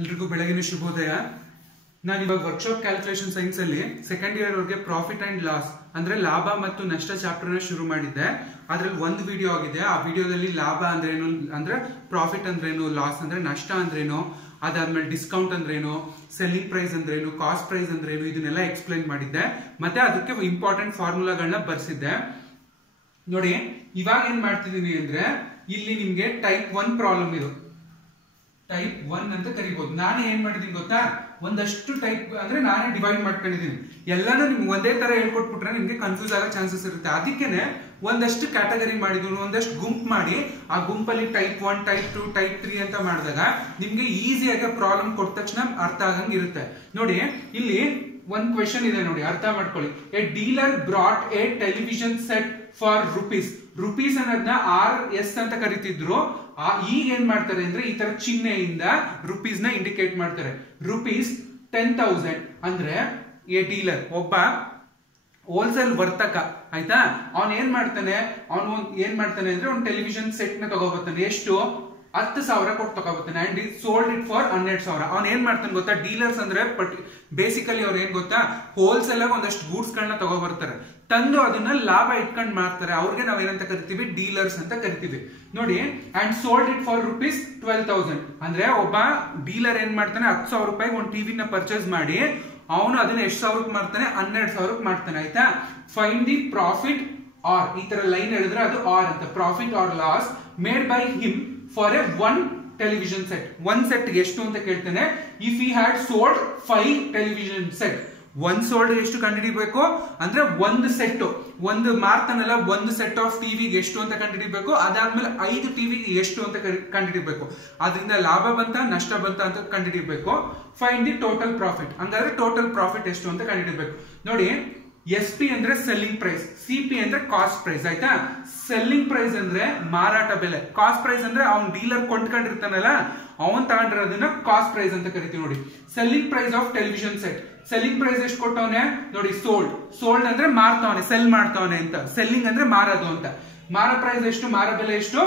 ಎಲ್ರಿಗೂ ಬೆಳಗಿನ ಶುಭೋದಯ. ನಾನು ಇವಾಗ ವರ್ಕ್ಶಾಪ್ ಕ್ಯಾಲ್ಕುಲೇಷನ್ ಸೈನ್ಸ್ ಅಲ್ಲಿ ಸೆಕೆಂಡ್ ಇಯರ್ ಅವ್ರಿಗೆ ಪ್ರಾಫಿಟ್ ಅಂಡ್ ಲಾಸ್ ಅಂದ್ರೆ ಲಾಭ ಮತ್ತು ನಷ್ಟ ಚಾಪ್ಟರ್ ನ ಶುರು ಮಾಡಿದ್ದೆ. ಅದ್ರಲ್ಲಿ ಒಂದು ವಿಡಿಯೋ ಆಗಿದೆ. ಆ ವಿಡಿಯೋದಲ್ಲಿ ಲಾಭ ಅಂದ್ರೇನು, ಅಂದ್ರೆ ಪ್ರಾಫಿಟ್ ಅಂದ್ರೇನು, ಲಾಸ್ ಅಂದ್ರೆ ನಷ್ಟ ಅಂದ್ರೇನು, ಅದಾದ್ಮೇಲೆ ಡಿಸ್ಕೌಂಟ್ ಅಂದ್ರೇನು, ಸೆಲ್ಲಿಂಗ್ ಪ್ರೈಸ್ ಅಂದ್ರೇನು, ಕಾಸ್ಟ್ ಪ್ರೈಸ್ ಅಂದ್ರೇನು, ಇದನ್ನೆಲ್ಲ ಎಕ್ಸ್ಪ್ಲೈನ್ ಮಾಡಿದ್ದೆ. ಮತ್ತೆ ಅದಕ್ಕೆ ಇಂಪಾರ್ಟೆಂಟ್ ಫಾರ್ಮುಲಾಗಳನ್ನ ಬರ್ಸಿದ್ದೆ. ನೋಡಿ, ಇವಾಗ ಏನ್ ಮಾಡ್ತಿದೀನಿ ಅಂದ್ರೆ ಇಲ್ಲಿ ನಿಮ್ಗೆ ಟೈಪ್ 1 ಪ್ರಾಬ್ಲಮ್ ಇದು ಟೈಪ್ 1 ಅಂತ ಕರಿಬಹುದು. ನಾನು ಏನ್ ಮಾಡಿದೀನಿ ಗೊತ್ತಾ, ಒಂದಷ್ಟು ಟೈಪ್ ಅಂದ್ರೆ ನಾನೇ ಡಿವೈಡ್ ಮಾಡ್ಕೊಂಡಿದೀನಿ. ಎಲ್ಲಾನು ನಿಮ್ಗೆ ಒಂದೇ ತರ ಹೇಳ್ಕೊಟ್ಬಿಟ್ರೆ ನಿಮ್ಗೆ ಕನ್ಫ್ಯೂಸ್ ಆಗೋ ಚಾನ್ಸಸ್ ಇರುತ್ತೆ. ಅದಕ್ಕೇನೆ ಒಂದಷ್ಟು ಕ್ಯಾಟಗರಿ ಮಾಡಿದೀನಿ, ಒಂದಷ್ಟು ಗುಂಪು ಮಾಡಿ ಆ ಗುಂಪಲ್ಲಿ ಟೈಪ್ 1, ಟೈಪ್ 2, ಟೈಪ್ 3 ಅಂತ ಮಾಡಿದಾಗ ನಿಮ್ಗೆ ಈಸಿಯಾಗಿ ಪ್ರಾಬ್ಲಮ್ ಕೊಟ್ಟ ತಕ್ಷಣ ಅರ್ಥ ಆಗಂಗ್ ಇರುತ್ತೆ. ನೋಡಿ, ಇಲ್ಲಿ ಒಂದ್ ಕ್ವೆಶನ್ ಇದೆ ನೋಡಿ, ಅರ್ಥ ಮಾಡ್ಕೊಳ್ಳಿ. A dealer brought A television set for rupees ಅನ್ನೋದನ್ನ RS ಅಂತ ಕರಿತಿದ್ರು. ಈಗ ಏನ್ ಮಾಡ್ತಾರೆ ಅಂದ್ರೆ ಈ ತರ ಚಿಹ್ನೆಯಿಂದ ರುಪೀಸ್ ನ ಇಂಡಿಕೇಟ್ ಮಾಡ್ತಾರೆ. ರುಪೀಸ್ 10,000 ಅಂದ್ರೆ ಎ ಡೀಲರ್, ಒಬ್ಬ ಹೋಲ್ಸೇಲ್ ವರ್ತಕ, ಆಯ್ತಾ. ಅವನ್ ಏನ್ ಮಾಡ್ತಾನೆ ಅಂದ್ರೆ ಒಂದು ಟೆಲಿವಿಷನ್ ಸೆಟ್ ನ ತಗೋಬರ್ತಾನೆ. ಎಷ್ಟು? 10,000 ಕೊಟ್ಟು ತಗೋಬರ್ತಾನೆ. And sold it for 12,000. ಅವ್ನ್ ಏನ್ ಮಾಡ್ತಾನೆ ಗೊತ್ತಾ, ಡೀಲರ್ಸ್ ಅಂದ್ರೆ ಬೇಸಿಕಲಿ ಅವ್ರು ಏನ್ ಗೊತ್ತಾ, ಹೋಲ್ಸೇಲ್ ಆಗಿ ಒಂದಷ್ಟು ಗೂಡ್ಸ್ ಗಳನ್ನ ತಗೋಬರ್ತಾರೆ, ತಂದು ಅದನ್ನ ಲಾಭ ಇಟ್ಕೊಂಡು ಮಾಡ್ತಾರೆ. ಅವ್ರಿಗೆ ನಾವ್ ಏನಂತ ಕರಿತೀವಿ, ಡೀಲರ್ಸ್ ಅಂತ ಕರಿತೀವಿ. ನೋಡಿ, and sold it for rupees 12,000 ಅಂದ್ರೆ ಒಬ್ಬ ಡೀಲರ್ ಏನ್ ಮಾಡ್ತಾನೆ, 10,000 ರೂಪಾಯಿಗೆ ಒಂದು ಟಿವಿನ ಪರ್ಚೇಸ್ ಮಾಡಿ ಅವನು ಅದನ್ನ ಎಷ್ಟು ಸಾವಿರಕ್ಕೆ ಮಾಡ್ತಾನೆ, 12,000 ಮಾಡ್ತಾನೆ, ಆಯ್ತಾ. ಫೈಂಡ್ ದಿ ಪ್ರಾಫಿಟ್ ಆರ್, ಈ ತರ ಲೈನ್ ಹೇಳಿದ್ರೆ ಅದು ಆರ್ ಅಂತ, profit or loss made by him for A 1 television set. 1 set ಎಷ್ಟು ಅಂತ ಕೇಳ್ತಾನೆ. If he had sold 5 television set, 1 sold ಎಷ್ಟು ಕಂಡುಹಿಡಿಬೇಕು ಅಂದ್ರೆ ಒಂದು ಸೆಟ್, ಒಂದು ಮಾರ್ತಾನಲ್ಲ, ಒಂದು ಸೆಟ್ ಆಫ್ ಟಿವಿಗೆ ಎಷ್ಟು ಅಂತ ಕಂಡುಹಿಡಿಬೇಕು. ಅದಾದ್ಮೇಲೆ 5 ಟಿವಿಗೆ ಎಷ್ಟು ಅಂತ ಕಂಡುಹಿಡಿಬೇಕು. ಅದರಿಂದ ಲಾಭ ಬಂತ ನಷ್ಟ ಬಂತ ಅಂತ ಕಂಡುಹಿಡಿಬೇಕು. ಫೈಂಡ್ ದಿ ಟೋಟಲ್ ಪ್ರಾಫಿಟ್, ಹಂಗಾದ್ರೆ ಟೋಟಲ್ ಪ್ರಾಫಿಟ್ ಎಷ್ಟು ಅಂತ ಕಂಡುಹಿಡಿಬೇಕು. ನೋಡಿ, SP ಅಂದ್ರೆ ಸೆಲ್ಲಿಂಗ್ ಪ್ರೈಸ್, CP ಅಂದ್ರೆ ಕಾಸ್ಟ್ ಪ್ರೈಸ್, ಆಯ್ತಾ. ಸೆಲ್ಲಿಂಗ್ ಪ್ರೈಸ್ ಅಂದ್ರೆ ಮಾರಾಟ ಬೆಲೆ, ಕಾಸ್ಟ್ ಪ್ರೈಸ್ ಅಂದ್ರೆ ಅವ್ನ್ ಡೀಲರ್ ಕೊಂಡ್ಕೊಂಡಿರ್ತಾನಲ್ಲ ಅವನ್ ತಗೊಂಡಿರೋದನ್ನ ಕಾಸ್ಟ್ ಪ್ರೈಸ್ ಅಂತ ಕರಿತೀವಿ. ನೋಡಿ, selling price of television set, selling price ಎಷ್ಟು ಕೊಟ್ಟವನೆ ನೋಡಿ, ಸೋಲ್ಡ್ ಅಂದ್ರೆ ಮಾರ್ತಾವನೆ, ಸೆಲ್ ಮಾಡ್ತಾವನೆ ಅಂತ. ಸೆಲ್ಲಿಂಗ್ ಅಂದ್ರೆ ಮಾರೋದು ಅಂತ. ಮಾರ ಪ್ರೈಸ್ ಎಷ್ಟು, ಮಾರ ಬೆಲೆ ಎಷ್ಟು,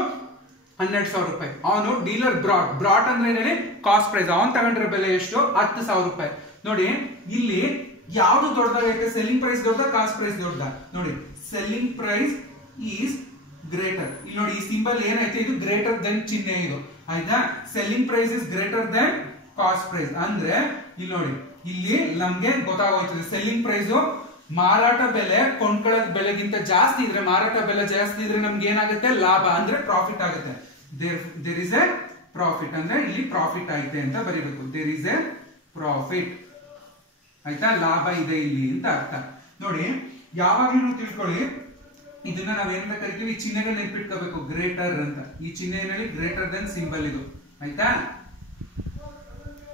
12,000 ರೂಪಾಯಿ. ಅವನು ಡೀಲರ್ ಬ್ರಾಟ್ ಅಂದ್ರೆ ಹೇಳಿ ಕಾಸ್ಟ್ ಪ್ರೈಸ್, ಅವನ್ ತಗೊಂಡಿರೋ ಬೆಲೆ ಎಷ್ಟು, 10,000 ರೂಪಾಯಿ. ನೋಡಿ, ಇಲ್ಲಿ ಯಾವ್ದು ದೊಡ್ಡದಾಗೈತೆ, ಸೆಲ್ಲಿಂಗ್ ಪ್ರೈಸ್ ದೊಡ್ಡ, ಕಾಸ್ಟ್ ಪ್ರೈಸ್ ದೊಡ್ಡ? ನೋಡಿ, ಸೆಲ್ಲಿಂಗ್ ಪ್ರೈಸ್ ಈಸ್ ಗ್ರೇಟರ್. ಇಲ್ಲಿ ನೋಡಿ, ಈ ಸಿಂಬಲ್ ಏನೈತೆ, ಇದು ಗ್ರೇಟರ್ ದೆನ್ ಚಿಹ್ನೆ ಇದು, ಆಯ್ತಾ. Selling price is greater than cost price ಅಂದ್ರೆ ಇಲ್ಲಿ ನೋಡಿ, ಇಲ್ಲಿ ನಮ್ಗೆ ಗೊತ್ತಾಗೋಯ್ತದೆ ಸೆಲ್ಲಿಂಗ್ ಪ್ರೈಸ್ ಮಾರಾಟ ಬೆಲೆ ಕೊಂಡ್ಕೊಳ್ಳೋದ್ ಬೆಲೆಗಿಂತ ಜಾಸ್ತಿ ಇದ್ರೆ, ಮಾರಾಟ ಬೆಲೆ ಜಾಸ್ತಿ ಇದ್ರೆ ನಮ್ಗೆ ಏನಾಗುತ್ತೆ, ಲಾಭ ಅಂದ್ರೆ ಪ್ರಾಫಿಟ್ ಆಗುತ್ತೆ. ದೇರ್ ಇಸ್ ಎ ಪ್ರಾಫಿಟ್ ಅಂದ್ರೆ ಇಲ್ಲಿ ಪ್ರಾಫಿಟ್ ಐತೆ ಅಂತ ಬರೀಬೇಕು. ದೇರ್ ಇಸ್ ಎ ಪ್ರಾಫಿಟ್, ಆಯ್ತಾ, ಲಾಭ ಇದೆ ಇಲ್ಲಿ ಅಂತ ಅರ್ಥ. ನೋಡಿ, ಯಾವಾಗ್ಲೂ ತಿಳ್ಕೊಳ್ಳಿ, ಇದನ್ನ ನಾವ್ ಏನಂತ ಕರಿತೀವಿ, ಚಿಹ್ನೆಗಳು ನೆನ್ಪಿಟ್ಕೋಬೇಕು, ಗ್ರೇಟರ್ ಅಂತ. ಈ ಚಿಹ್ನೆಯಲ್ಲಿ ಗ್ರೇಟರ್ ದೆನ್ ಸಿಂಬಲ್ ಇದು, ಆಯ್ತಾ.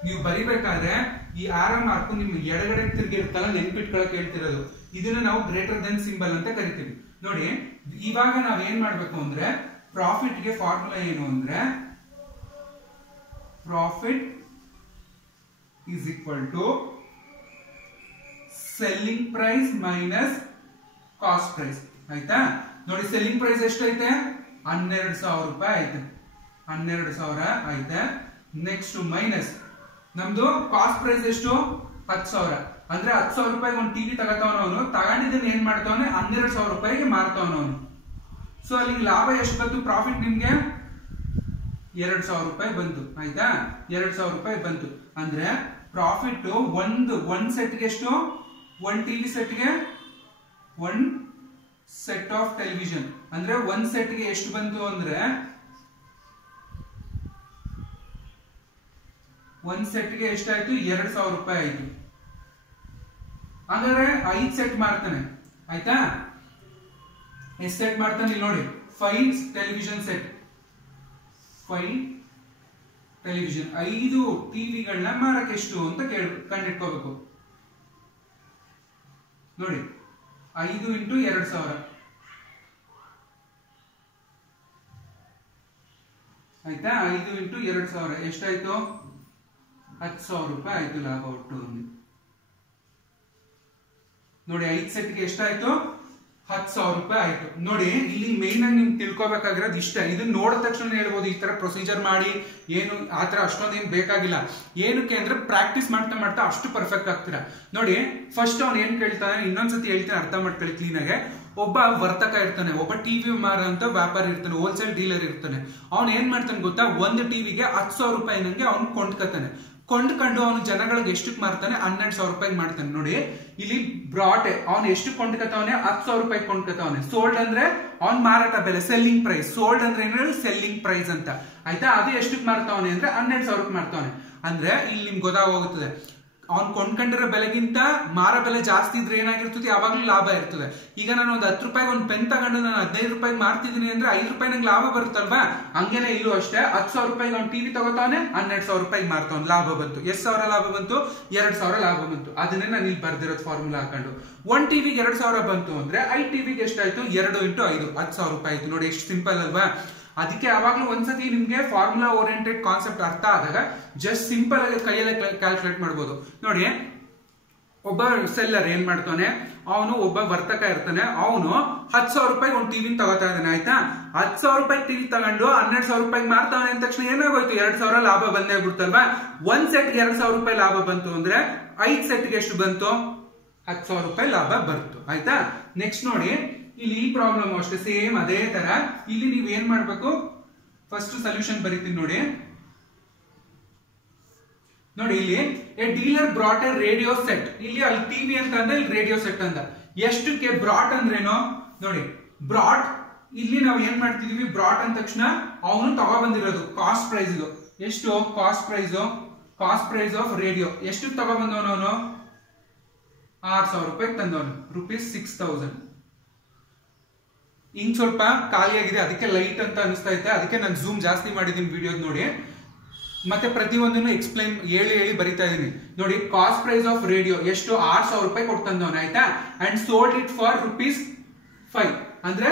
ನೀವು ಬರಿಬೇಕಾದ್ರೆ ಈ ಆರೋ ಮಾರ್ಕ್ ನಿಮ್ಗೆ ಎಡಗಡೆ ತಿರ್ಗಿರ್ತಲ್ಲ, ನೆನ್ಪಿಟ್ಕೊಳಕ್ ಹೇಳ್ತಿರೋದು. ಇದನ್ನ ನಾವು ಗ್ರೇಟರ್ ದೆನ್ ಸಿಂಬಲ್ ಅಂತ ಕರಿತೀವಿ. ನೋಡಿ, ಇವಾಗ ನಾವ್ ಏನ್ ಮಾಡ್ಬೇಕು ಅಂದ್ರೆ, ಪ್ರಾಫಿಟ್ ಗೆ ಫಾರ್ಮುಲಾ ಏನು ಅಂದ್ರೆ, profit is equal to selling price minus cost price, ಆಯ್ತಾ. ನೋಡಿ, ಸೆಲ್ಲಿಂಗ್ ಪ್ರೈಸ್ ಎಷ್ಟೈತೆ, 12,000 ರೂಪಾಯಿ ಐತೆ, 12,000 ಐತೆ. ನೆಕ್ಸ್ಟ್ ಮೈನಸ್ ನಮ್ದು ಕಾಸ್ಟ್ ಪ್ರೈಸ್ ಎಷ್ಟು, 10,000 ಅಂದ್ರೆ 10,000 ರೂಪಾಯಿಗೆ ಒಂದು ಟಿವಿ ತಗೋತಾವನ ಅವನು, ತಗೊಂಡಿದ್ದನ್ನ ಏನ್ ಮಾಡ್ತಾವನೆ, 12,000 ರೂಪಾಯಿಗೆ ಮಾರ್ತಾವನ ಅವನು. ಸೊ ಅಲ್ಲಿ ಲಾಭ ಎಷ್ಟು ಬಂತು, ಪ್ರಾಫಿಟ್ ನಿಮ್ಗೆ 2,000 ರೂಪಾಯಿ ಬಂತು, ಆಯ್ತಾ. 2,000 ರೂಪಾಯಿ ಬಂತು ಅಂದ್ರೆ ಪ್ರಾಫಿಟ್ ಒಂದ್ ಸೆಟ್ಗೆ ಎಷ್ಟು, 1 ಟಿವಿ ಸೆಟ್ಗೆ 1 ಸೆಟ್ ಆಫ್ ಟೆಲಿವಿಷನ್ ಅಂದ್ರೆ 1 ಸೆಟ್ಗೆ ಎಷ್ಟು ಬಂತು ಅಂದ್ರೆ, 1 ಸೆಟ್ಗೆ ಎಷ್ಟಾಯ್ತು, 2,000 ರೂಪಾಯಿ ಆಯ್ತು. ಹಾಗಾದ್ರೆ 5 ಸೆಟ್ ಮಾಡ್ತಾನೆ, ಆಯ್ತಾ. ಎಷ್ಟು ಸೆಟ್ ಮಾಡ್ತಾನೆ ಇಲ್ಲಿ ನೋಡಿ, 5 ಟೆಲಿವಿಷನ್ ಸೆಟ್, 5 ಟೆಲಿವಿಷನ್, 5 ಟಿವಿಗಳನ್ನ ಮಾರಕ್ಕೆ ಎಷ್ಟು ಅಂತ ಕಂಡಿಟ್ಕೋಬೇಕು. ನೋಡಿ, 5 ಇಂಟು 2,000, ಆಯ್ತಾ. 5 ಇಂಟು 2,000 ಎಷ್ಟಾಯ್ತು, 10,000 ರೂಪಾಯಿ ಆಯ್ತು ಲಾಭ ಒಟ್ಟು. ನೋಡಿ, 5 ಸೆಟ್ಗೆ ಎಷ್ಟಾಯ್ತು, 10,000 ಆಯ್ತು ನೋಡಿ. ಇಲ್ಲಿ ಮೇನ್ ಆಗಿ ನಿಮ್ಗೆ ತಿಳ್ಕೊಬೇಕಾಗಿರೋದು ಇಷ್ಟ. ಇದನ್ನ ನೋಡಿದ ತಕ್ಷಣ ಹೇಳ್ಬೋದು ಈ ತರ ಪ್ರೊಸೀಜರ್ ಮಾಡಿ ಏನು ಆತರ ಅಷ್ಟೊಂದೇನು ಬೇಕಾಗಿಲ್ಲ. ಏನಕ್ಕೆ ಅಂದ್ರೆ ಪ್ರಾಕ್ಟೀಸ್ ಮಾಡ್ತಾ ಮಾಡ್ತಾ ಅಷ್ಟು ಪರ್ಫೆಕ್ಟ್ ಆಗ್ತೀರಾ ನೋಡಿ. ಫಸ್ಟ್ ಅವ್ನು ಏನ್ ಕೇಳ್ತಾನೆ ಇನ್ನೊಂದ್ಸತಿ ಹೇಳ್ತಾನೆ, ಅರ್ಥ ಮಾಡ್ಕೊಳ್ಳಿ ಕ್ಲೀನ್ ಆಗಿ. ಒಬ್ಬ ವರ್ತಕ ಇರ್ತಾನೆ, ಒಬ್ಬ ಟಿವಿ ಮಾರ ಅಂತ ವ್ಯಾಪಾರಿ ಇರ್ತಾನೆ, ಹೋಲ್ಸೇಲ್ ಡೀಲರ್ ಇರ್ತಾನೆ. ಅವ್ನು ಏನ್ ಮಾಡ್ತಾನೆ ಗೊತ್ತಾ, ಒಂದು ಟಿವಿಗೆ 10,000 ರೂಪಾಯಿ ನಂಗೆ ಅವ್ನು ಕೊಂಡ್ಕತಾನೆ. ಕೊಂಡ್ಕೊಂಡು ಅವನು ಜನಗಳಿಗೆ ಎಷ್ಟಕ್ಕೆ ಮಾರ್ತಾನೆ, 12,000 ರೂಪಾಯಿ ಮಾಡ್ತಾನೆ ನೋಡಿ. ಇಲ್ಲಿ ಬ್ರಾಟ್ ಅವ್ನು ಎಷ್ಟು ಕೊಂಡ್ಕತಾವನೆ, 10,000 ರೂಪಾಯಿ ಕೊಂಡ್ಕತಾವನೆ. ಸೋಲ್ಡ್ ಅಂದ್ರೆ ಅವ್ನ್ ಮಾರಾಟ ಬೆಲೆ, ಸೆಲ್ಲಿಂಗ್ ಪ್ರೈಸ್. ಸೋಲ್ಡ್ ಅಂದ್ರೆ ಏನು, ಸೆಲ್ಲಿಂಗ್ ಪ್ರೈಸ್ ಅಂತ ಆಯ್ತಾ. ಅದು ಎಷ್ಟಕ್ಕೆ ಮಾರ್ತಾವನೆ ಅಂದ್ರೆ 12,000 ಮಾರ್ತಾವನೆ. ಅಂದ್ರೆ ಇಲ್ಲಿ ನಿಮ್ಗೆ ಗೊತ್ತಾಗೋಗುತ್ತದೆ, ಅವ್ನು ಕೊಂಡ್ಕೊಂಡಿರೋ ಬೆಲೆಗಿಂತ ಮಾರ ಬೆಲೆ ಜಾಸ್ತಿ ಇದ್ರೆ ಏನಾಗಿರ್ತದೆ, ಯಾವಾಗ್ಲೂ ಲಾಭ ಇರ್ತದೆ. ಈಗ ನಾನು ಒಂದು 10 ರೂಪಾಯಿಗೆ ಒಂದು ಪೆನ್ ತಗೊಂಡು ನಾನು 15 ರೂಪಾಯಿಗೆ ಮಾರ್ತಿದ್ದೀನಿ ಅಂದ್ರೆ 5 ರೂಪಾಯಿ ನಂಗೆ ಲಾಭ ಬರುತ್ತಲ್ವಾ. ಹಂಗೇನೆ ಇಲ್ಲೂ ಅಷ್ಟೇ, 10,000 ರೂಪಾಯಿಗೆ ಅವ್ನು ಟಿವಿ ತಗೋತಾನೆ, 12,000 ರೂಪಾಯಿಗೆ ಮಾರ್ತಾವನೆ, ಲಾಭ ಬಂತು. ಎಷ್ಟು ಸಾವಿರ ಲಾಭ ಬಂತು, 2,000 ಲಾಭ ಬಂತು. ಅದನ್ನೇ ನಾನು ಇಲ್ಲಿ ಬರ್ದಿರೋದು ಫಾರ್ಮುಲಾ ಹಾಕೊಂಡು. 1 ಟಿವಿಗೆ 2,000 ಬಂತು ಅಂದ್ರೆ 5 ಟಿವಿಗೆ ಎಷ್ಟಾಯ್ತು, 2 × 5 10,000 ರೂಪಾಯಿ ಆಯ್ತು ನೋಡಿ. ಎಷ್ಟು ಸಿಂಪಲ್ ಅಲ್ವಾ. ಅದಕ್ಕೆ ಯಾವಾಗ್ಲೂ ಒಂದ್ಸತಿ ನಿಮ್ಗೆ ಫಾರ್ಮುಲಾ ಓರಿಯೆಂಟೆಡ್ ಕಾನ್ಸೆಪ್ಟ್ ಅರ್ಥ ಆದಾಗ ಜಸ್ಟ್ ಸಿಂಪಲ್ ಆಗಿ ಕೈಯಲ್ಲೇ ಕ್ಯಾಲ್ಕುಲೇಟ್ ಮಾಡ್ಬೋದು ನೋಡಿ. ಒಬ್ಬ ಸೆಲ್ಲರ್ ಏನ್ ಮಾಡ್ತಾನೆ, ಅವನು ಒಬ್ಬ ವರ್ತಕ ಇರ್ತಾನೆ, ಅವನು 10,000 ರೂಪಾಯಿ ಒಂದು ಟಿವಿ ತಗೋತಾ ಇದ್ದಾನೆ ಆಯ್ತಾ. 10,000 ರೂಪಾಯಿ ಟಿವಿ ತಗೊಂಡು 12,000 ರೂಪಾಯಿ ಮಾರ್ತಾವನೆ ಅಂದ ತಕ್ಷಣ ಏನಾಗೋಯ್ತು, 2,000 ಲಾಭ ಬಂದೇ ಬಿಡ್ತಲ್ವಾ. ಒಂದ್ ಸೆಟ್ಗೆ 2,000 ರೂಪಾಯಿ ಲಾಭ ಬಂತು ಅಂದ್ರೆ 5 ಸೆಟ್ಗೆ ಎಷ್ಟು ಬಂತು, 10,000 ರೂಪಾಯಿ ಲಾಭ ಬಂತು ಆಯ್ತಾ. ನೆಕ್ಸ್ಟ್ ನೋಡಿ, ಇಲ್ಲಿ ಈ ಪ್ರಾಬ್ಲಮ್ ಅಷ್ಟೇ ಸೇಮ್ ಅದೇ ತರ. ಇಲ್ಲಿ ನೀವು ಏನ್ ಮಾಡ್ಬೇಕು, ಫಸ್ಟ್ ಸೊಲ್ಯೂಷನ್ ಬರೀತೀನಿ ನೋಡಿ. ನೋಡಿ ಇಲ್ಲಿ A dealer brought A radio set. ಇಲ್ಲಿ ಅಲ್ಲಿ ಟಿವಿ ಅಂತ ಅಂದ್ರೆ ಇಲ್ಲಿ ರೇಡಿಯೋ ಸೆಟ್ ಅಂತ. ಎಷ್ಟಕ್ಕೆ ಬ್ರಾಟ್ ಅಂದ್ರೇನು ನೋಡಿ. ಬ್ರಾಟ್ ಇಲ್ಲಿ ನಾವು ಏನ್ ಮಾಡ್ತಿದೀವಿ, ಬ್ರಾಟ್ ಅಂದ ತಕ್ಷಣ ಅವನು ತಗೋ ಬಂದಿರೋದು ಕಾಸ್ಟ್ ಪ್ರೈಸ್. ಇದು ಎಷ್ಟು ಕಾಸ್ಟ್ ಪ್ರೈಸ್ ಆಫ್ ರೇಡಿಯೋ ಎಷ್ಟು ತಗೋ ಬಂದವನು, ಅವನು 6,000 ರೂಪಾಯಿ ತಂದವನು, ₹6,000. ಹಿಂಗ್ ಸ್ವಲ್ಪ ಖಾಲಿಯಾಗಿದೆ, ಅದಕ್ಕೆ ಲೈಟ್ ಅಂತ ಅನಿಸ್ತಾ ಐತೆ, ಅದಕ್ಕೆ ನಾನು ಝೂಮ್ ಜಾಸ್ತಿ ಮಾಡಿದೀನಿ ವಿಡಿಯೋದ್ ನೋಡಿ. ಮತ್ತೆ ಪ್ರತಿಯೊಂದನ್ನು ಎಕ್ಸ್ಪ್ಲೈನ್ ಹೇಳಿ ಬರಿತಾ ಇದೀನಿ ನೋಡಿ. ಕಾಸ್ಟ್ ಪ್ರೈಸ್ ಆಫ್ ರೇಡಿಯೋ ಎಷ್ಟು, 6,000 ರೂಪಾಯಿ ಕೊಡ್ತಂದವನ ಆಯ್ತಾ. ಅಂಡ್ ಸೋಲ್ಡ್ ಇಟ್ ಫಾರ್ ₹5 ಅಂದ್ರೆ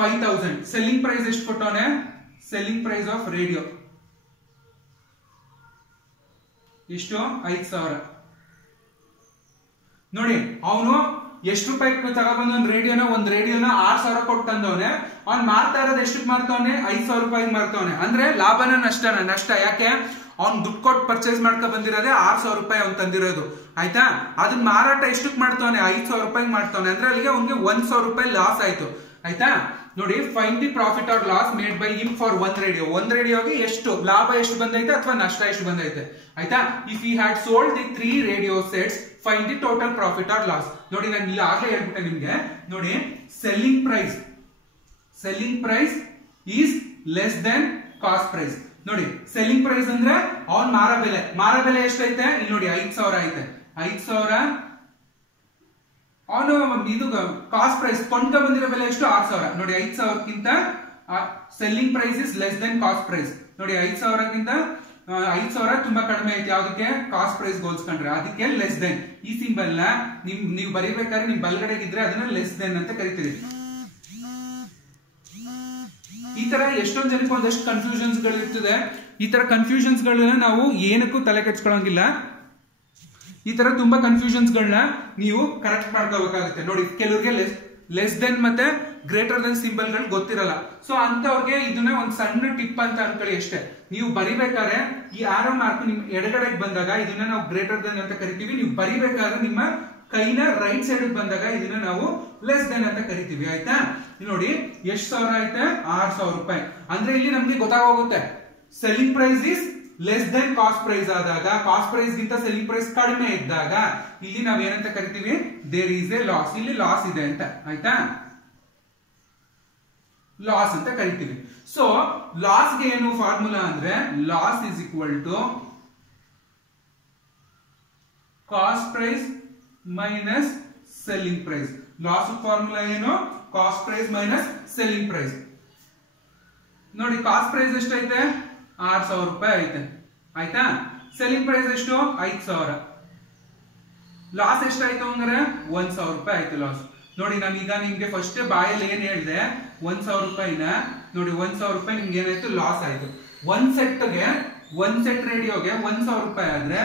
5,000. ಸೆಲ್ಲಿಂಗ್ ಪ್ರೈಸ್ ಎಷ್ಟು ಕೊಟ್ಟವನೆ, ಸೆಲ್ಲಿಂಗ್ ಪ್ರೈಸ್ ಆಫ್ ರೇಡಿಯೋ ಎಷ್ಟು, 5,000 ನೋಡಿ. ಅವನು ಎಷ್ಟು ರೂಪಾಯಿ ತಗೊಬಂದ ಒಂದು ರೇಡಿಯೋನ 6,000 ಕೊಟ್ಟು ತಂದವನೆ. ಅವ್ನ್ ಮಾರ್ತಾ ಇರೋದು ಎಷ್ಟಕ್ಕೆ ಮಾರ್ತಾವನೆ, 5,000 ರೂಪಾಯಿಗೆ ಮಾರ್ತಾವನೆ. ಅಂದ್ರೆ ಲಾಭನ ನಷ್ಟ. ಯಾಕೆ, ಅವ್ನ್ ದುಡ್ಡು ಕೊಟ್ಟು ಪರ್ಚೇಸ್ ಮಾಡ್ಕೊ ಬಂದಿರೋದೇ 6,000 ರೂಪಾಯಿ ಅವ್ನು ತಂದಿರೋದು ಆಯ್ತಾ. ಅದನ್ನ ಮಾರಾಟ ಎಷ್ಟಕ್ಕೆ ಮಾಡ್ತಾವನೆ, 5,000 ರೂಪಾಯಿಗೆ ಮಾಡ್ತಾವನೆ. ಅಂದ್ರೆ ಅಲ್ಲಿಗೆ ಅವ್ನಿಗೆ 1,000 ರೂಪಾಯಿ ಲಾಸ್ ಆಯ್ತು ಆಯ್ತಾ. ನೋಡಿ, find the profit or loss made by him for one radio. ಒಂದ್ ರೇಡಿಯೋಗೆ ಎಷ್ಟು ಲಾಭ ಎಷ್ಟು ಬಂದೈತೆ ಅಥವಾ ನಷ್ಟ ಎಷ್ಟು ಬಂದೈತೆ ಆಯ್ತಾ. If he had sold the 3 radio sets find the total profit or loss. ನೋಡಿ, ನಾನು ಇಲ್ಲಿ ಆಗ್ಲೇ ಹೇಳ್ಬಿಟ್ಟೆ ನಿಮ್ಗೆ ನೋಡಿ. Selling price is less than cost price. ನೋಡಿ, ಸೆಲ್ಲಿಂಗ್ ಪ್ರೈಸ್ ಅಂದ್ರೆ ಅವ್ನ್ ಮಾರ ಬೆಲೆ ಎಷ್ಟೈತೆ, ಇಲ್ಲಿ ನೋಡಿ 5,000 ಐತೆ. 5,000 ಅವನು ಇದು ಕಾಸ್ಟ್ ಪ್ರೈಸ್ ಕೊಂಡ್ಕ ಬಂದಿರೋ ಬೆಲೆ ಎಷ್ಟು, 6,000 ನೋಡಿ. 5,000ಕ್ಕಿಂತ selling price is less than cost price ನೋಡಿ. 5,000 ತುಂಬಾ ಕಡಿಮೆ ಐತೆ, ಯಾವ್ದಕ್ಕೆ, ಕಾಸ್ಟ್ ಪ್ರೈಸ್ ಹೋಲ್ಸ್ಕೊಂಡ್ರೆ. ಅದಕ್ಕೆ ಲೆಸ್ ದೆನ್ ಈ ಸಿಂಬಲ್ ನ ನೀವು ಬರೀಬೇಕಾದ್ರೆ ನಿಮ್ ಬಲ್ಗಡೆಗೆ ಇದ್ರೆ ಅದನ್ನ ಲೆಸ್ ದೆನ್ ಅಂತ ಕರಿತೀರಿ. ಈ ತರ ಎಷ್ಟೊಂದ್ ಜನಕ್ಕೆ ಒಂದಷ್ಟು ಕನ್ಫ್ಯೂಷನ್ಸ್ ಗಳು ಇರ್ತದೆ. ಈ ತರ ಕನ್ಫ್ಯೂಷನ್ಸ್ ಗಳನ್ನ ನಾವು ಏನಕ್ಕೂ ತಲೆ ಕೆಡ್ಸ್ಕೊಳಂಗಿಲ್ಲ. ಈ ತರ ತುಂಬಾ ಕನ್ಫ್ಯೂಷನ್ಸ್ ಗಳನ್ನ ನೀವು ಕರೆಕ್ಟ್ ಮಾಡ್ಕೋಬೇಕಾಗುತ್ತೆ ನೋಡಿ. ಕೆಲವ್ರಿಗೆ ಲೆಸ್ ದೆನ್ ಮತ್ತೆ ಗ್ರೇಟರ್ ದೆನ್ ಸಿಂಬಲ್ ಗಳು ಗೊತ್ತಿರಲ್ಲ. ಸೊ ಅಂತವ್ರಿಗೆ ಇದನ್ನ ಒಂದ್ ಸಣ್ಣ ಟಿಪ್ ಅಂತ ಅನ್ಕೊಳ್ಳಿ ಅಷ್ಟೇ. ನೀವು ಬರಿಬೇಕಾದ್ರೆ ಈ ಆರೋ ಮಾರ್ಕ್ ನಿಮ್ ಎಡಗಡೆಗೆ ಬಂದಾಗ ಇದನ್ನ ನಾವು ಗ್ರೇಟರ್ ದೆನ್ ಅಂತ ಕರಿತೀವಿ. ನೀವು ಬರಿಬೇಕಾದ್ರೆ ನಿಮ್ಮ ಕೈನ ರೈಟ್ ಸೈಡ್ ಬಂದಾಗ ಇದನ್ನ ನಾವು ಲೆಸ್ ದೆನ್ ಅಂತ ಕರಿತೀವಿ ಆಯ್ತಾ. ನೋಡಿ, ಎಷ್ಟು ಸಾವಿರ ಐತೆ, 6,000 ರೂಪಾಯಿ. ಅಂದ್ರೆ ಇಲ್ಲಿ ನಮ್ಗೆ ಗೊತ್ತಾಗೋಗುತ್ತೆ selling price is less than cost price ಆದಾಗ, ಕಾಸ್ಟ್ ಪ್ರೈಸ್ ಗಿಂತ ಸೆಲ್ಲಿಂಗ್ ಪ್ರೈಸ್ ಕಡಿಮೆ ಇದ್ದಾಗ ಇಲ್ಲಿ ನಾವ್ ಏನಂತ ಕರಿತೀವಿ, ದೇರ್ ಈಸ್ ಎ ಲಾಸ್. ಇಲ್ಲಿ ಲಾಸ್ ಇದೆ ಅಂತ ಆಯ್ತಾ, ಲಾಸ್ ಅಂತ ಕರಿತೀವಿ. ಸೊ ಲಾಸ್ ಗೆ ಏನು ಫಾರ್ಮುಲಾ ಅಂದ್ರೆ, loss is equal to cost price minus selling price. Loss formula ಏನು, cost price minus selling price. ನೋಡಿ, ಕಾಸ್ಟ್ ಪ್ರೈಸ್ ಎಷ್ಟೈತೆ, 6,000 ರೂಪಾಯಿ ಐತೆ ಆಯ್ತಾ. ಸೆಲ್ಲಿಂಗ್ ಪ್ರೈಸ್ ಎಷ್ಟು, 5,000. ಲಾಸ್ ಎಷ್ಟಾಯ್ತು ಅಂದ್ರೆ 1,000 ರೂಪಾಯಿ ಆಯ್ತು ಲಾಸ್. ನೋಡಿ, ನಾನು ಈಗ ನಿಮ್ಗೆ ಫಸ್ಟ್ ಬಾಯಲ್ಲಿ ಏನ್ ಹೇಳ್ದೆ, 1,000 ರೂಪಾಯಿನ ನೋಡಿ, 1,000 ರೂಪಾಯಿ ನಿಮ್ಗೆ ಏನಾಯ್ತು, ಲಾಸ್ ಆಯ್ತು. ಒಂದ್ ಸೆಟ್ ರೇಡಿಯೋಗೆ 1,000 ರೂಪಾಯಿ ಆದ್ರೆ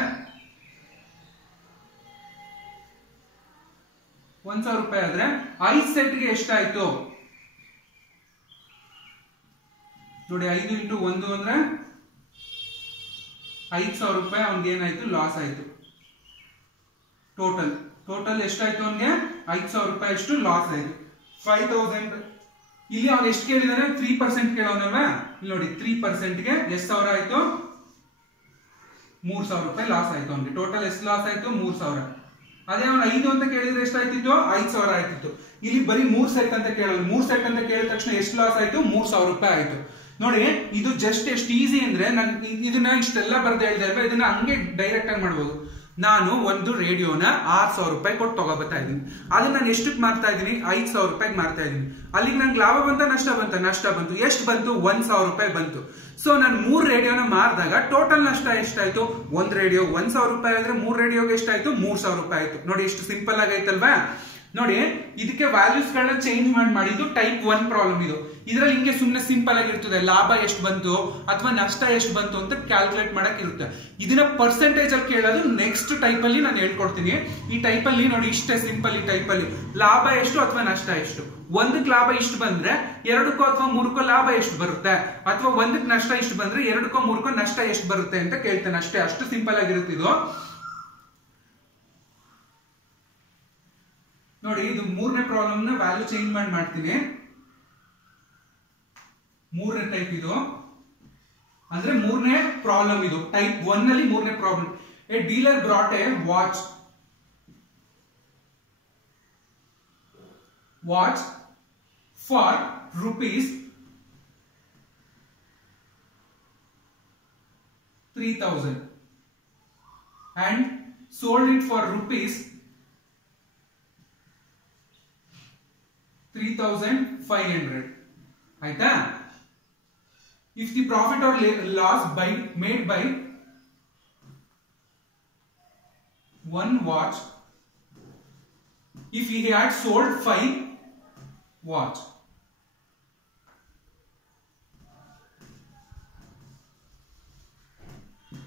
1,000 ರೂಪಾಯಿ ಆದ್ರೆ 5 ಸೆಟ್ಗೆ ಎಷ್ಟಾಯ್ತು ನೋಡಿ. 5 × 1 ಅಂದ್ರೆ 5,000 ರೂಪಾಯಿ ಅವನಿಗೆ ಏನಾಯ್ತು, ಲಾಸ್ ಆಯ್ತು. ಟೋಟಲ್ ಎಷ್ಟಾಯ್ತು ಅವನಿಗೆ, 5,000 ರೂಪಾಯಿ ಅಷ್ಟು ಲಾಸ್ ಆಯ್ತು. 5,000 ಇಲ್ಲಿ ಅವ್ನು ಎಷ್ಟು ಕೇಳಿದಾನೆ, 3% ಕೇಳೋನಲ್ವಾ. ಇಲ್ಲಿ ನೋಡಿ 3%ಗೆ ಎಷ್ಟು ಸಾವಿರ ಆಯ್ತು, 3,000 ರೂಪಾಯಿ ಲಾಸ್ ಆಯ್ತು ಅವನಿಗೆ. ಟೋಟಲ್ ಎಷ್ಟು ಲಾಸ್ ಆಯ್ತು, 3,000. ಅದೇ ಅವ್ನು 5 ಅಂತ ಕೇಳಿದ್ರೆ ಎಷ್ಟಾಯ್ತಿತ್ತು, 5,000 ಆಯ್ತಿತ್ತು. ಇಲ್ಲಿ ಬರೀ 3 ಸೆಟ್ ಅಂತ ಕೇಳೋದು. 3 ಸೆಟ್ ಅಂತ ಕೇಳಿದ ತಕ್ಷಣ ಎಷ್ಟು ಲಾಸ್ ಆಯ್ತು, 3,000 ರೂಪಾಯಿ ಆಯ್ತು. ನೋಡಿ ಇದು ಜಸ್ಟ್ ಎಷ್ಟು ಈಸಿ ಅಂದ್ರೆ ನಾನು ಇದನ್ನ ಇಷ್ಟೆಲ್ಲ ಬರ್ದು ಹೇಳಿದೆ ಅಲ್ವಾ, ಇದನ್ನ ಹಂಗೆ ಡೈರೆಕ್ಟ್ ಆಗಿ ಮಾಡ್ಬೋದು. ನಾನು ಒಂದು ರೇಡಿಯೋನ 6,000 ರೂಪಾಯಿ ಕೊಟ್ಟು ತಗೋಬರ್ತಾ ಇದ್ದೀನಿ. ಅದನ್ನ ನಾನು ಎಷ್ಟಕ್ಕೆ ಮಾರ್ತಾ ಇದ್ದೀನಿ, 5,000 ರೂಪಾಯಿಗೆ ಮಾರ್ತಾ ಇದ್ದೀನಿ. ಅಲ್ಲಿಗೆ ನಂಗೆ ಲಾಭ ಬಂತ, ನಷ್ಟ ಬಂತು. ಎಷ್ಟು ಬಂತು, 1,000 ರೂಪಾಯಿ ಬಂತು. ಸೊ ನಾನು 3 ರೇಡಿಯೋನ ಮಾರಿದಾಗ ಟೋಟಲ್ ನಷ್ಟ ಎಷ್ಟಾಯ್ತು, ಒಂದು ರೇಡಿಯೋ 1,000 ರೂಪಾಯಿ ಆದ್ರೆ 3 ರೇಡಿಯೋಗೆ ಎಷ್ಟಾಯ್ತು, 3,000 ರೂಪಾಯಿ ಆಯ್ತು. ನೋಡಿ ಎಷ್ಟು ಸಿಂಪಲ್ ಆಗೈತಲ್ವಾ. ನೋಡಿ ಇದಕ್ಕೆ ವ್ಯಾಲ್ಯೂಸ್ ಗಳನ್ನ ಚೇಂಜ್ ಮಾಡಿದ್ದು ಟೈಪ್ 1 ಪ್ರಾಬ್ಲಮ್ ಇದು. ಇದರಲ್ಲಿ ಹಿಂಗೆ ಸುಮ್ಮನೆ ಸಿಂಪಲ್ ಆಗಿರ್ತದೆ, ಲಾಭ ಎಷ್ಟು ಬಂತು ಅಥವಾ ನಷ್ಟ ಎಷ್ಟು ಬಂತು ಅಂತ ಕ್ಯಾಲ್ಕುಲೇಟ್ ಮಾಡಕ್ ಇರುತ್ತೆ. ಇದನ್ನ ಪರ್ಸೆಂಟೇಜ್ ಅಲ್ಲಿ ಕೇಳೋದು ನೆಕ್ಸ್ಟ್ ಟೈಪ್ ಅಲ್ಲಿ ನಾನು ಹೇಳ್ಕೊಡ್ತೀನಿ. ಈ ಟೈಪ್ ಅಲ್ಲಿ ನೋಡಿ ಇಷ್ಟೇ ಸಿಂಪಲ್. ಈ ಟೈಪ್ ಅಲ್ಲಿ ಲಾಭ ಎಷ್ಟು ಅಥವಾ ನಷ್ಟ ಎಷ್ಟು, ಒಂದಕ್ಕೆ ಲಾಭ ಇಷ್ಟು ಬಂದ್ರೆ 2ಕ್ಕೋ ಅಥವಾ 3ಕ್ಕೋ ಲಾಭ ಎಷ್ಟು ಬರುತ್ತೆ, ಅಥವಾ ಒಂದಕ್ಕೆ ನಷ್ಟ ಇಷ್ಟು ಬಂದ್ರೆ 2ಕ್ಕೋ 3ಕ್ಕೋ ನಷ್ಟ ಎಷ್ಟು ಬರುತ್ತೆ ಅಂತ ಕೇಳ್ತೇನೆ ಅಷ್ಟೇ. ಅಷ್ಟು ಸಿಂಪಲ್ ಆಗಿರುತ್ತೆ ಇದು. ನೋಡಿ ಇದು 3ನೇ ಪ್ರಾಬ್ಲಮ್ ನ ವ್ಯಾಲ್ಯೂ ಚೇಂಜ್ ಮಾಡ್ತೀನಿ. 3ನೇ ಟೈಪ್ ಇದು ಅಂದ್ರೆ 3ನೇ ಪ್ರಾಬ್ಲಮ್ ಇದು. ಟೈಪ್ 1 ನಲ್ಲಿ 3ನೇ problem. A dealer brought A watch for ₹3,000 and sold it for ₹3,500. ಆಯ್ತಾ. If the profit or loss made by one watch, if he had sold 5 watch,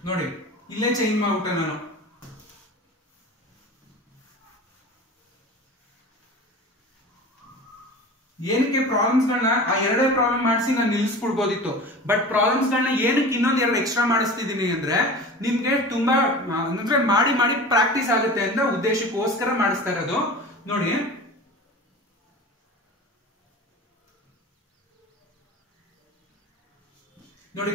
ನೋಡಿ ಇಲ್ಲೇ ಚೇಂಜ್ ಮಾಡ್ಬಿಟ್ಟೆ ನಾನು. ಏನಕ್ಕೆ ಪ್ರಾಬ್ಲಮ್ಸ್ ಗಳನ್ನ ಆ ಎರಡೇ ಪ್ರಾಬ್ಲಮ್ ಮಾಡಿಸಿ ನಾನು ನಿಲ್ಲಿಸ್ಬಿಡ್ಬೋದಿತ್ತು. ಬಟ್ ಪ್ರಾಬ್ಲಮ್ಸ್ ಗಳನ್ನ ಏನಕ್ಕೆ ಇನ್ನೊಂದು 2 ಎಕ್ಸ್ಟ್ರಾ ಮಾಡಿಸ್ತಿದ್ದೀನಿ ಅಂದ್ರೆ ನಿಮ್ಗೆ ತುಂಬಾ ಅಂದ್ರೆ ಮಾಡಿ ಪ್ರಾಕ್ಟೀಸ್ ಆಗುತ್ತೆ ಅಂತ ಉದ್ದೇಶಕ್ಕೋಸ್ಕರ ಮಾಡಿಸ್ತಾ ಇರೋದು. ನೋಡಿ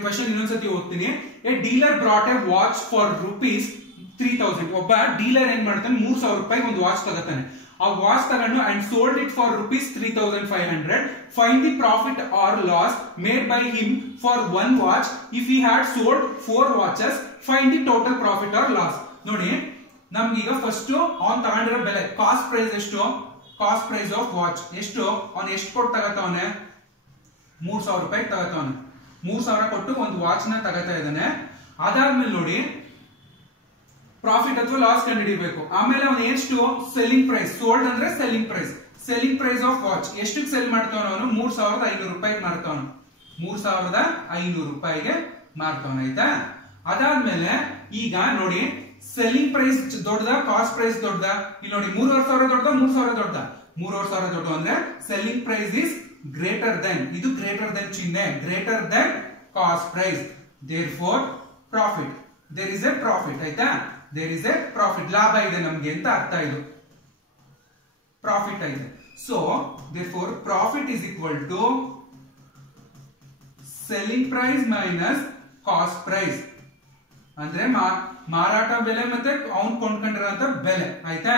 ಕ್ವಶನ್ ಇನ್ನೊಂದ್ಸತಿ ಓದ್ತೀನಿ. A dealer brought A watch for ₹3,000. ಒಬ್ಬ ಡೀಲರ್ ಏನ್ ಮಾಡ್ತಾನೆ, 3,000 ರೂಪಾಯಿಗೆ ಒಂದು ವಾಚ್ ತಗೋತಾನೆ. ಆ ವಾಚ್ ತಗೊಂಡು and sold it for ₹3,500. Find the profit or loss made by him for 1 watch. If he had sold 4 watches, find the total profit or loss. ನೋಡಿ ನಮ್ಗೀಗ first ಅವ್ನು ತಗೊಂಡಿರೋ ಬೆಲೆ ಕಾಸ್ಟ್ ಪ್ರೈಸ್ ಎಷ್ಟು, ಕಾಸ್ಟ್ ಪ್ರೈಸ್ ಆಫ್ ವಾಚ್ ಎಷ್ಟು, ಅವ್ನು ಎಷ್ಟು ಕೊಟ್ಟು ತಗೋತಾವನೆ, 3,000 ರೂಪಾಯಿ ತಗೋತಾವನೆ. 3,000 ಕೊಟ್ಟು ಒಂದು ವಾಚ್ ನ ತಗೋತಾ ಇದ್ದಾನೆ. ಅದಾದ್ಮೇಲೆ ನೋಡಿ ಪ್ರಾಫಿಟ್ ಅಥವಾ ಲಾಸ್ ಕಂಡುಹಿಡಿಯಬೇಕು. ಆಮೇಲೆ ಅವನು ಎಷ್ಟು ಸೆಲ್ಲಿಂಗ್ ಪ್ರೈಸ್, ಸೋಲ್ಡ್ ಅಂದ್ರೆ ಸೆಲ್ಲಿಂಗ್ ಪ್ರೈಸ್ ಆಫ್ ವಾಚ್ ಎಷ್ಟಕ್ಕೆ ಸೆಲ್ ಮಾಡ್ತಾವನು, ಅವನು 3,500 ರೂಪಾಯಿಗೆ ಮಾರ್ತಾವನು. 3,500 ರೂಪಾಯಿಗೆ ಮಾರ್ತಾವನ. ಆಯ್ತಾ. ಅದಾದ್ಮೇಲೆ ಈಗ ನೋಡಿ ಸೆಲ್ಲಿಂಗ್ ಪ್ರೈಸ್ ದೊಡ್ಡದ, ಕಾಸ್ಟ್ ಪ್ರೈಸ್ ದೊಡ್ಡದ. ಇಲ್ಲಿ ನೋಡಿ 3,500 ದೊಡ್ಡದ, 3,000 ದೊಡ್ಡದ. 3,500 ದೊಡ್ಡ ಅಂದ್ರೆ selling price is greater than, ಇದು ಗ್ರೇಟರ್ ದೆನ್ ಚಿಹ್ನೆ, greater than cost price. Therefore profit, there is a profit. ಆಯ್ತಾ. ದೇರ್ ಇಸ್ ಎ ಪ್ರಾಫಿಟ್, ಲಾಭ ಇದೆ ನಮ್ಗೆ ಅಂತ ಅರ್ಥ. ಇದು ಪ್ರಾಫಿಟ್ ಇದೆ. So therefore profit is equal to selling price minus cost price. ಅಂದ್ರೆ ಮಾರಾಟ ಬೆಲೆ ಮತ್ತೆ ಅವ್ನು ಕೊಂಡ್ಕೊಂಡಿರೋಂತ ಬೆಲೆ. ಆಯ್ತಾ.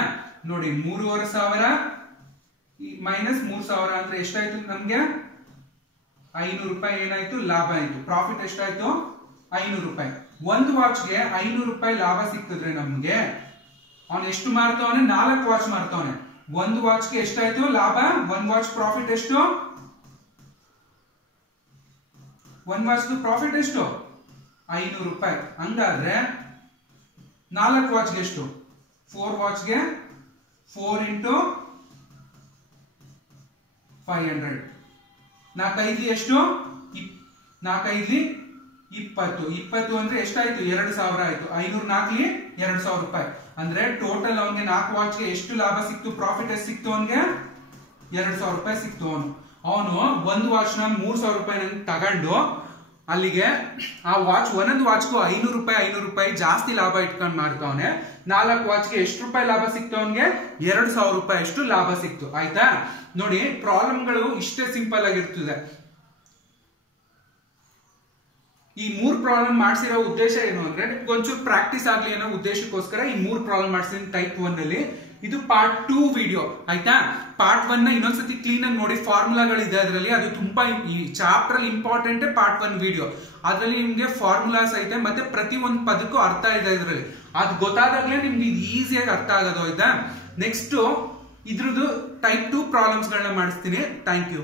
ನೋಡಿ 3,500 ಮೈನಸ್ 3,000 ಅಂದ್ರೆ ಎಷ್ಟಾಯ್ತು ನಮ್ಗೆ, 500 ರೂಪಾಯಿ ಏನಾಯ್ತು, ಲಾಭ ಆಯ್ತು. ಪ್ರಾಫಿಟ್ ಎಷ್ಟಾಯ್ತು, 500 ರೂಪಾಯಿ. ಒಂದು ವಾಚ್ಗೆ 500 ರೂಪಾಯಿ ಲಾಭ ಸಿಕ್ಕಿದ್ರೆ ನಮ್ಗೆ ಅವನು ಎಷ್ಟು ಮಾರ್ತಾವನೆ, 4 ವಾಚ್ ಮಾರ್ತಾವನೆ. ಒಂದು ವಾಚ್ಗೆ ಎಷ್ಟಾಯ್ತು ಲಾಭ, 1 ವಾಚ್ ಪ್ರಾಫಿಟ್ ಎಷ್ಟು, 1 ವಾಚ್ ಪ್ರಾಫಿಟ್ ಎಷ್ಟು, 500 ರೂಪಾಯಿ. ಹಂಗಾದ್ರೆ 4 ವಾಚ್ಗೆ ಎಷ್ಟು, 4 ವಾಚ್ಗೆ 4 × 500. 4 5 ಎಷ್ಟು, 4 5 20 ಅಂದ್ರೆ ಎಷ್ಟಾಯ್ತು? 2000 ಆಯ್ತು. 500 ನಾಲ್ಕಲಿ 2000 ರೂಪಾಯಿ. ಅಂದ್ರೆ ಟೋಟಲ್ ಅವನಿಗೆ 4 ವಾಚ್ಗೆ ಎಷ್ಟು ಲಾಭ ಸಿಕ್ತು? ಪ್ರಾಫಿಟ್ ಎಷ್ಟು ಸಿಕ್ತು ಅವನಿಗೆ? 2000 ರೂಪಾಯಿ ಸಿಕ್ತು. ಅವನು ಒಂದು ವಾಚ್ ನ 3000 ರೂಪಾಯಿ ತಗೊಂಡು ಅಲ್ಲಿಗೆ ಆ ವಾಚ್ ಒಂದೊಂದು ವಾಚ್ಗೂ 500 ರೂಪಾಯಿ ಜಾಸ್ತಿ ಲಾಭ ಇಟ್ಕೊಂಡು ಮಾಡ್ತಾವನೆ. 4 ವಾಚ್ಗೆ ಎಷ್ಟು ರೂಪಾಯಿ ಲಾಭ ಸಿಕ್ತು ಅವನಿಗೆ? 2000 ರೂಪಾಯಿ ಅಷ್ಟು ಲಾಭ ಸಿಕ್ತು. ಆಯ್ತಾ? ನೋಡಿ, ಪ್ರಾಬ್ಲಮ್ಗಳು ಇಷ್ಟೇ ಸಿಂಪಲ್ ಆಗಿರ್ತದೆ. ಈ 3 ಪ್ರಾಬ್ಲಮ್ ಮಾಡಿಸಿರೋ ಉದ್ದೇಶ ಏನು ಅಂದ್ರೆ ಒಂಚೂರು ಪ್ರಾಕ್ಟೀಸ್ ಆಗ್ಲಿ ಅನ್ನೋ ಉದ್ದೇಶಕ್ಕೋಸ್ಕರ ಈ 3 ಪ್ರಾಬ್ಲಮ್ ಮಾಡಿಸಿದ ಟೈಪ್ 1 ಅಲ್ಲಿ. ಇದು ಪಾರ್ಟ್ 2 ವಿಡಿಯೋ. ಆಯ್ತಾ? ಪಾರ್ಟ್ 1 ನ ಇನ್ನೊಂದ್ಸತಿ ಕ್ಲೀನ್ ಆಗಿ ನೋಡಿ, ಫಾರ್ಮುಲಾಗಳಿದೆ ಅದರಲ್ಲಿ. ಅದು ತುಂಬಾ ಈ ಚಾಪ್ಟರ್ ಇಂಪಾರ್ಟೆಂಟ್ ಪಾರ್ಟ್ 1 ವಿಡಿಯೋ. ಅದರಲ್ಲಿ ನಿಮ್ಗೆ ಫಾರ್ಮುಲಾಸ್ ಐತೆ, ಮತ್ತೆ ಪ್ರತಿ ಒಂದು ಪದಕ್ಕೂ ಅರ್ಥ ಇದೆ ಇದರಲ್ಲಿ. ಅದು ಗೊತ್ತಾದಾಗ್ಲೇ ನಿಮ್ಗೆ ಇದು ಈಸಿಯಾಗಿ ಅರ್ಥ ಆಗೋದು. ಆಯ್ತಾ? ನೆಕ್ಸ್ಟ್ ಇದ್ರದ್ದು ಟೈಪ್ 2 ಪ್ರಾಬ್ಲಮ್ಸ್ ಗಳನ್ನ ಮಾಡಿಸ್ತೀನಿ. Thank you.